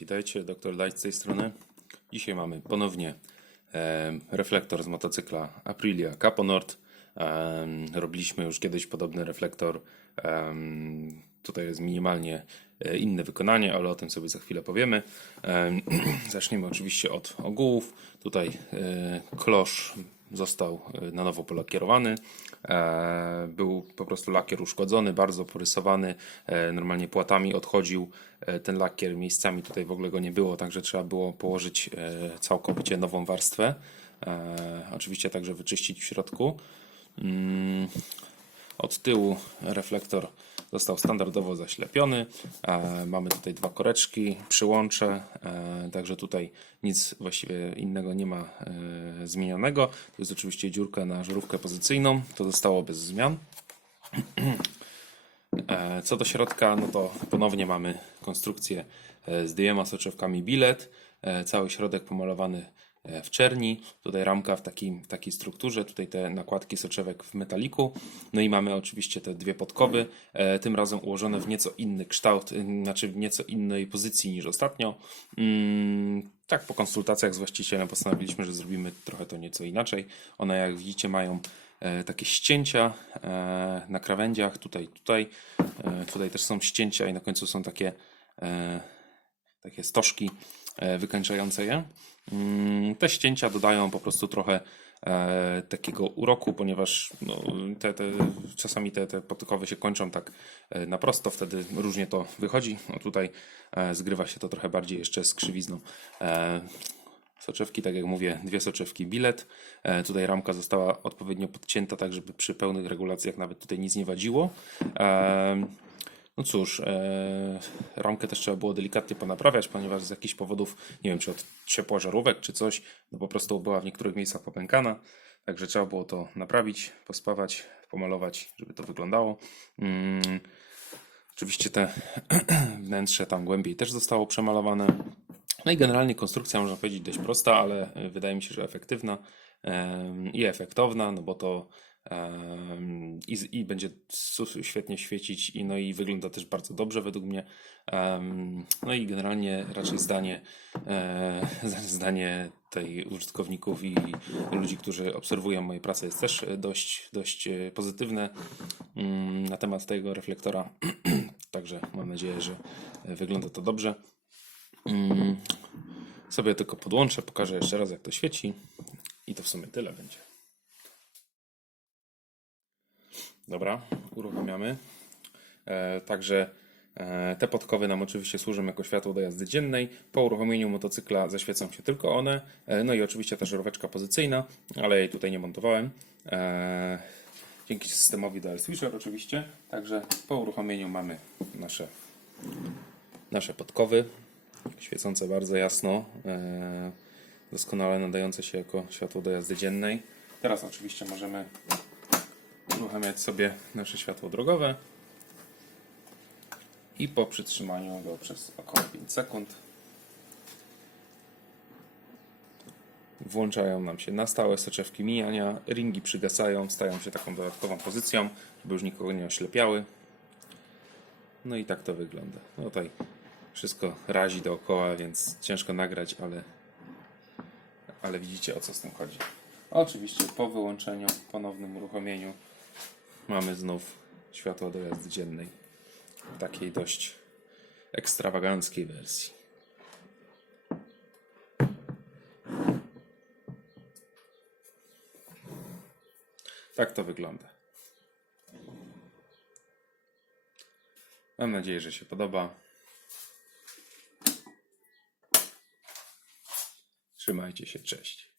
Witajcie, dr Light z tej strony. Dzisiaj mamy ponownie e, reflektor z motocykla Aprilia Caponord. E, robiliśmy już kiedyś podobny reflektor. E, tutaj jest minimalnie e, inne wykonanie, ale o tym sobie za chwilę powiemy. E, zaczniemy oczywiście od ogółów. Tutaj e, klosz został e, na nowo polakierowany. E, Był po prostu lakier uszkodzony, bardzo porysowany. e, Normalnie płatami odchodził ten lakier, miejscami tutaj w ogóle go nie było, także trzeba było położyć całkowicie nową warstwę. Oczywiście także wyczyścić w środku. Mm, Od tyłu reflektor został standardowo zaślepiony. E, mamy tutaj dwa koreczki, przyłącze, e, także tutaj nic właściwie innego nie ma e, zmienionego. To jest oczywiście dziurka na żarówkę pozycyjną, to zostało bez zmian. Co do środka, no to ponownie mamy konstrukcję z dwiema soczewkami bilet. Cały środek pomalowany w czerni. Tutaj ramka w, takim, w takiej strukturze. Tutaj te nakładki soczewek w metaliku. No i mamy oczywiście te dwie podkowy. e, Tym razem ułożone w nieco inny kształt, y, znaczy w nieco innej pozycji niż ostatnio. Mm, Tak, po konsultacjach z właścicielem postanowiliśmy, że zrobimy trochę to nieco inaczej. One, jak widzicie, mają e, takie ścięcia e, na krawędziach, tutaj, tutaj. E, Tutaj też są ścięcia i na końcu są takie, e, takie stożki e, wykańczające je. Mm, Te ścięcia dodają po prostu trochę e, takiego uroku, ponieważ no, te, te, czasami te, te podkowy się kończą tak e, na prosto, wtedy różnie to wychodzi. No tutaj e, zgrywa się to trochę bardziej jeszcze z krzywizną. E, Soczewki, tak jak mówię, dwie soczewki bilet. E, tutaj ramka została odpowiednio podcięta, tak żeby przy pełnych regulacjach nawet tutaj nic nie wadziło. E, no cóż, e, ramkę też trzeba było delikatnie ponaprawiać, ponieważ z jakichś powodów, nie wiem czy od ciepła żarówek czy coś, no po prostu była w niektórych miejscach popękana. Także trzeba było to naprawić, pospawać, pomalować, żeby to wyglądało. Mm, oczywiście te wnętrze tam głębiej też zostało przemalowane. No i generalnie konstrukcja można powiedzieć dość prosta, ale wydaje mi się, że efektywna i efektowna, no bo to i, i będzie świetnie świecić i no i wygląda też bardzo dobrze według mnie. No i generalnie raczej zdanie, e, zdanie tej użytkowników i ludzi, którzy obserwują moje prace jest też dość, dość e, pozytywne mm, na temat tego reflektora. Także mam nadzieję, że wygląda to dobrze. Mm, Sobie tylko podłączę, pokażę jeszcze raz jak to świeci i to w sumie tyle będzie. Dobra, uruchamiamy. E, także e, te podkowy nam oczywiście służą jako światło do jazdy dziennej. Po uruchomieniu motocykla zaświecą się tylko one. E, no i oczywiście ta żaróweczka pozycyjna, ale jej tutaj nie montowałem. E, dzięki systemowi DL Switcher oczywiście. Także po uruchomieniu mamy nasze nasze podkowy, świecące bardzo jasno, e, doskonale nadające się jako światło do jazdy dziennej. Teraz oczywiście możemy uruchamiać sobie nasze światło drogowe i po przytrzymaniu go przez około 5 sekund włączają nam się na stałe soczewki mijania, ringi przygasają, stają się taką dodatkową pozycją, żeby już nikogo nie oślepiały. No i tak to wygląda. No tutaj wszystko razi dookoła, więc ciężko nagrać, ale, ale widzicie o co z tym chodzi. Oczywiście po wyłączeniu, ponownym uruchomieniu mamy znów światło do jazdy dziennej w takiej dość ekstrawaganckiej wersji. Tak to wygląda. Mam nadzieję, że się podoba. Trzymajcie się, cześć.